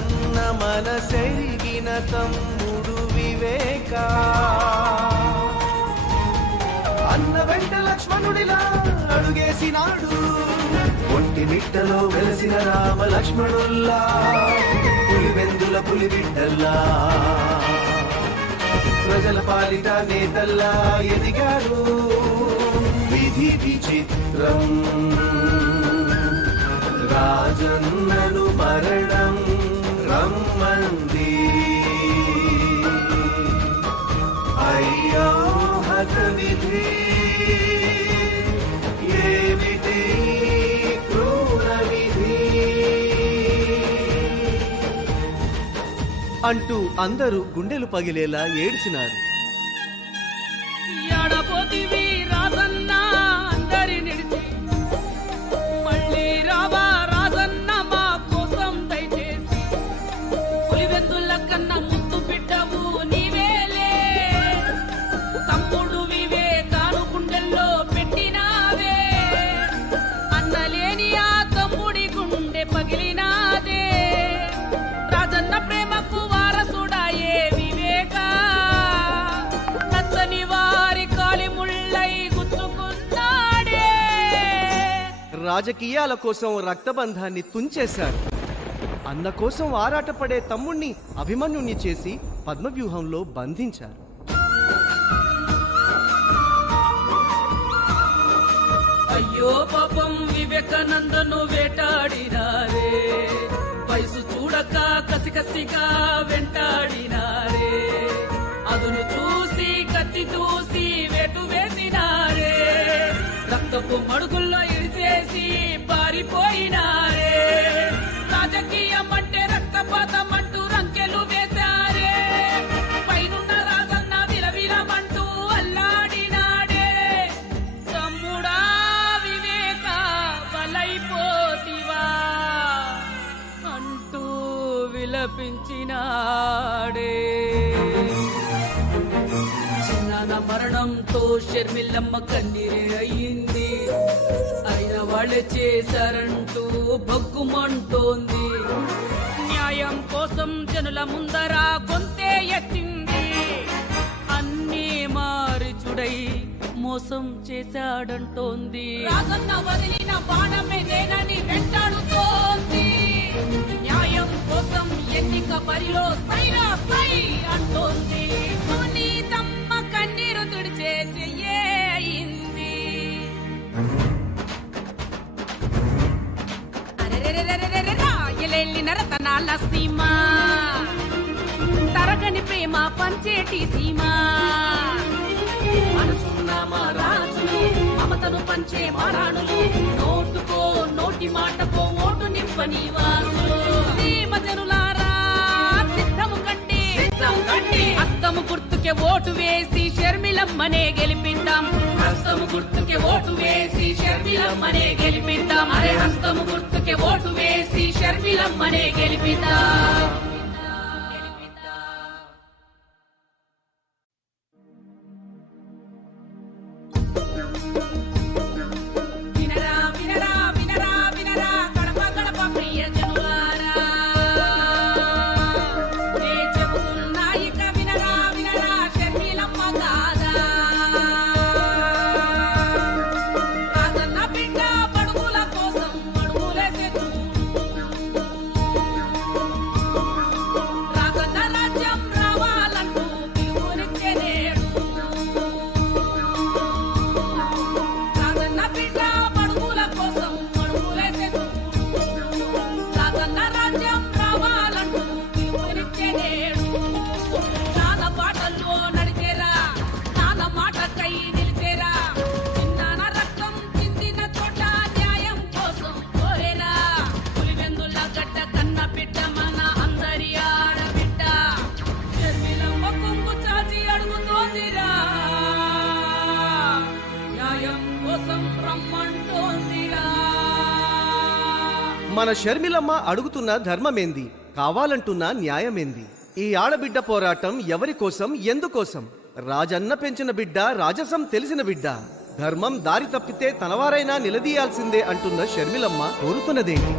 రాజన్న మనసెరిగిన తమ్ముడు వివేక అన్న వెంట లక్ష్మణుడిలా అడుగేసినాడు ఒంటి మిట్టలో వెలసిన రామ లక్ష్మణుల్లా పులివెందుల పులిబిడ్డల్లా ప్రజల పాలిట నేతల్లా ఎదిగారు విధి విచిత్రం రాజన్నను మరణం రమ్మంది అయ్యో హత విధి ఏమిటి క్రూర విధి అంటూ అందరూ గుండెలు పగిలేలా ఏడ్చినారు. ఎడపోతివి రాజన్న అందరి నిడిచి మళ్ళీ రావా రాజన్న మా కోసం దయచేసి పులివెందుల కన్నా ముద్దు బిడ్డవు నీవేలే తమ్ముడు వివేకాను గుండెల్లో పెట్టినావే అన్నలేని ఆ తమ్ముడి గుండె పగిలినాదే రాజన్న ప్రేమకు వారసుడాయే వివేక నచ్చని వారి కాలి ముళ్ళై గుచ్చుకున్నాడే. రాజకీయాల కోసం రక్తబంధాన్ని తుంచేశారు. అన్న కోసం ఆరాటపడే తమ్ముణ్ణి అభిమన్యుణ్ణి చేసి పద్మవ్యూహంలో బంధించారు. అయ్యో పాపం వివేకానందను వేటాడినారే వయసు చూడక కసికసిగా వెంటాడినారే అదును చూసి కత్తి దూసి వేటు వేసినారే రక్తపు మడుగుల్లో ఇడిచేసి పారిపోయినారే రాజకీయం అంటే రక్తపాతం అంటూ రంకెలు వేశారే పైనున్న రాజన్న విలవిలమంటూ అల్లాడినాడే తమ్ముడా వివేక బలైపోతివా అంటూ విలపించినాడే. చిన్నాన మరణంతో షర్మిలమ్మ కన్నీరే అయ్యింది అయిన వాళ్ళే చేశారంటూ భగ్గుమంటోంది న్యాయం కోసం జనుల ముందర గొంతే ఎత్తింది అన్నీ మారిచుడై మోసం చేశాడంటోంది రాజన్న వదిలిన బాణమే నేనని వెంటాడుతోంది న్యాయం కోసం ఎన్నిక బరిలో సైరా సై అంటోంది సునీతమ్మ కన్నీరు తుడిచే చెయ్యింది రాయలెల్లిన రతనాల సీమ తరగని ప్రేమ పంచేటి సీమ మనసున్న మా రాజులు మమతను పంచే మారాణులు నోటుకో నోటి మాటకో ఓటు నింపని వాసులు సీమ జనులారా సిద్ధము కండి హస్తము గుర్తుకే ఓటు వేసి షర్మిలమ్మనే గెలిపిద్దాం హస్తము గుర్తుకే ఓటు వేసి షర్మిలమ్మనే గెలిపిద్దాం అరే హస్తము గుర్తుకే ఓటు వేసి షర్మిలమ్మనే గెలిపిద్దాం. మన షర్మిలమ్మ అడుగుతున్న ధర్మమేంది, కావాలంటున్న న్యాయమేంది? ఈ ఆడబిడ్డ పోరాటం ఎవరి కోసం, ఎందుకోసం? రాజన్న పెంచిన బిడ్డ, రాజసం తెలిసిన బిడ్డ. ధర్మం దారి తప్పితే తనవారైనా నిలదీయాల్సిందే అంటున్న షర్మిలమ్మ కోరుతున్నదేంటి?